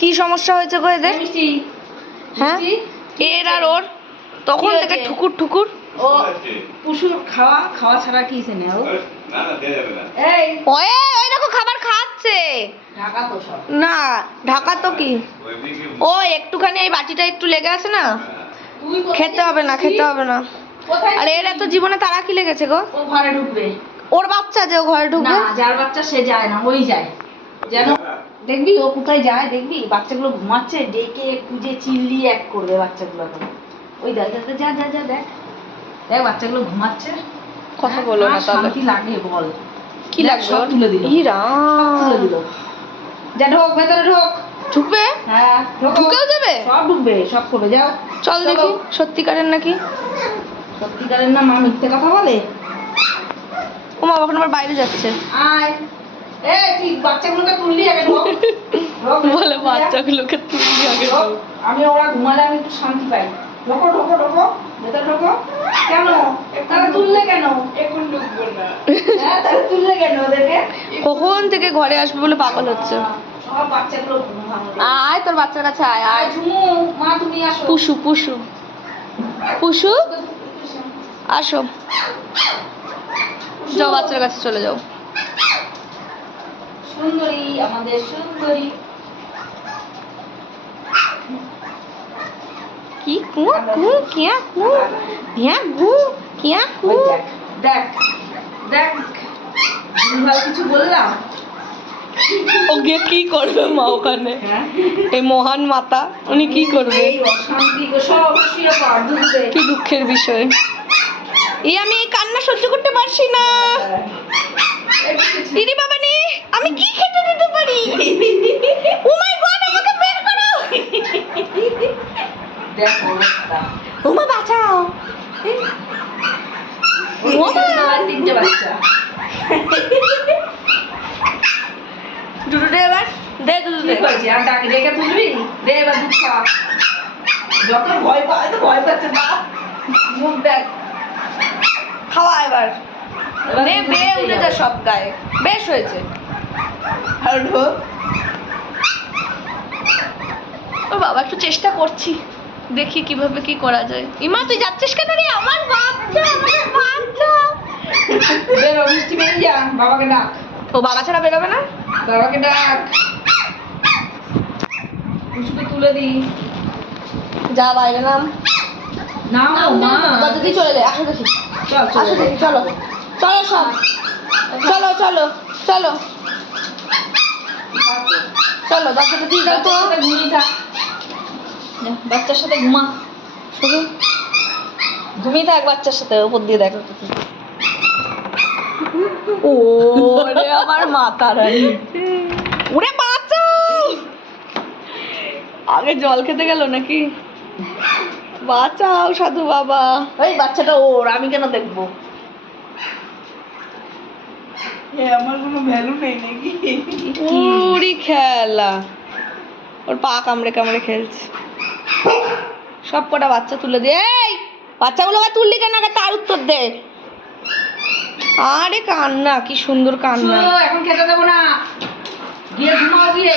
কি সমস্যা হয়েছে গো এদের? হ্যাঁ এর আর ওর তখন থেকে ঠুকুর ঠুকুর। ও পুশুর খাওয়া খাওয়া ছাড়া কি জানে ও? না না দেয়া যাবে না। এই ওই দেখো খাবার খাচ্ছে। ঢাকা তো সব। না ঢাকা তো কি, ও একটুখানি এই বাটিটা একটু লেগে আছে না, খেতে হবে না খেতে হবে না। আরে এর এত জীবনে তারা কি লেগেছে গো? ও ঘরে ঢুকবে। ওর বাচ্চা যে ও ঘরে ঢুকবে? না যার বাচ্চা সে যায় না, ওই যায়। যেন দেখবি ও কোথায় যায়, দেখবি বাচ্চাগুলো ঘুমাচ্ছে, ডেকে কুজে চিল্লি এক করবে বাচ্চাগুলো। ওই দেখ দেখ যা যা যা দেখ দেখ বাচ্চাগুলো ঘুমাচ্ছে। কথা বলো না তাহলে। শান্তি লাগে বল? কি লাগবে? সব তুলে দিল। ইরা তুলে দিল। যা ঢোক, ভেতরে ঢোক। ঢুকবে? হ্যাঁ ঢুকেও যাবে? সব ঢুকবে, সব করবে। যাও চল দেখি সত্যিকারের নাকি। সত্যিকারের না, মা মিথ্যে কথা বলে। ও মা এখন আবার বাইরে যাচ্ছে। আয় তুই বাচ্চাগুলোকে তুললি আগে, ঢোক। ঢোক, বলে বাচ্চাগুলোকে তুলবি আগে। ঢোক। আমি ওরা ঘুমালে আমি একটু শান্তি পাই। ঢোকো ঢোকো ঢোকো, ভেতরে ঢোকো। কেন তারা তুললে কেন? এখন ঢুকবো না। হ্যাঁ তারা তুললে কেন ওদেরকে? কখন থেকে ঘরে আসবে বলে পাগল হচ্ছে। সব বাচ্চাগুলো ঘুম ভাঙবে। আয় তোর বাচ্চার কাছে আয় আয় আয়। ঝুমু, মা তুমি আসো। পুষু পুষু পুষু আসো, যাও বাচ্চার কাছে চলে যাও। সুন্দরী, আমাদের সুন্দরী। কি কু কু কিয়া কু হিয়া গু কিয়া কু। ওই দেখ দেখ দেখ, ভুলভাল কিছু বললাম? ও গিয়ে কি করবে মা ওখানে? হ্যাঁ এই মহান মাতা উনি কি করবে? এই অশান্তি গো, সব শুয়ে পড়, ঢুকবে। কি দুঃখের বিষয়। এই আমি এই কান্না সহ্য করতে পারছি না। দিদি বাবা নি আমি কি খেতে দিতে পারি? ও মাই গড আমাকে বের করো। দেখ অবস্থা। ও মা বাঁচাও। ও মা তিনটে বাচ্চা। দুধ দে এবার, দে দুধ কি দে। করেছি আর ডাকে ডেকে তুলবি? দে এবার দুধ খাওয়া। যত ভয় পায় তো ভয় পাচ্ছে না, মুখ দেখ। খাওয়া এবার। এবার নে দুধ বে দিতেই উঠে হবে। যা সব গায়ে। বেশ হয়েছে। আর ঢোক। ও বাবা একটু চেষ্টা করছি, দেখি কিভাবে কি করা যায়। ইমা তুই যাচ্ছিস কেন রে? আমার বাচ্চা আমার বাচ্চা। বেরো, মিষ্টি বেরিয়ে যা, বাবাকে ডাক। ও বাবা ছাড়া বেরোবে না? বাবাকে ডাক। পুষ্পে তুলে দি। যা বাইরে নাম। নাও মা। দরজা দিয়ে চলে যায়। আসো দেখি, চল আসো চল দেখি, চলো চলো সব, চলো চলো চলো চলো। দরজাটা দিয়ে দাও তো। ঘুমিয়ে থাক। বাচ্চার সাথে ঘুমা। শুধু ঘুমিয়ে থাক বাচ্চার সাথে, উপর দিয়ে দেখো। ও রে আমার মাথা রানী, ওরে বাঁচাও। আগে জল খেতে গেল নাকি? বাঁচাও সাধু বাবা। ওই বাচ্চাটা ওর, আমি কেন দেখবো? আমার কোনো ভ্যালু নেই নাকি? পুরি খেলা, ওর পা কামড়ে কামড়ে খেলছে। সব কটা বাচ্চা তুলে দিয়ে, এই বাচ্চাগুলো আবার তুললি কেন? আগে তার উত্তর দে। আরে কান্না, কি সুন্দর কান্না। এখন খেতে দেবো না, গিয়ে ঘুমাও গিয়ে।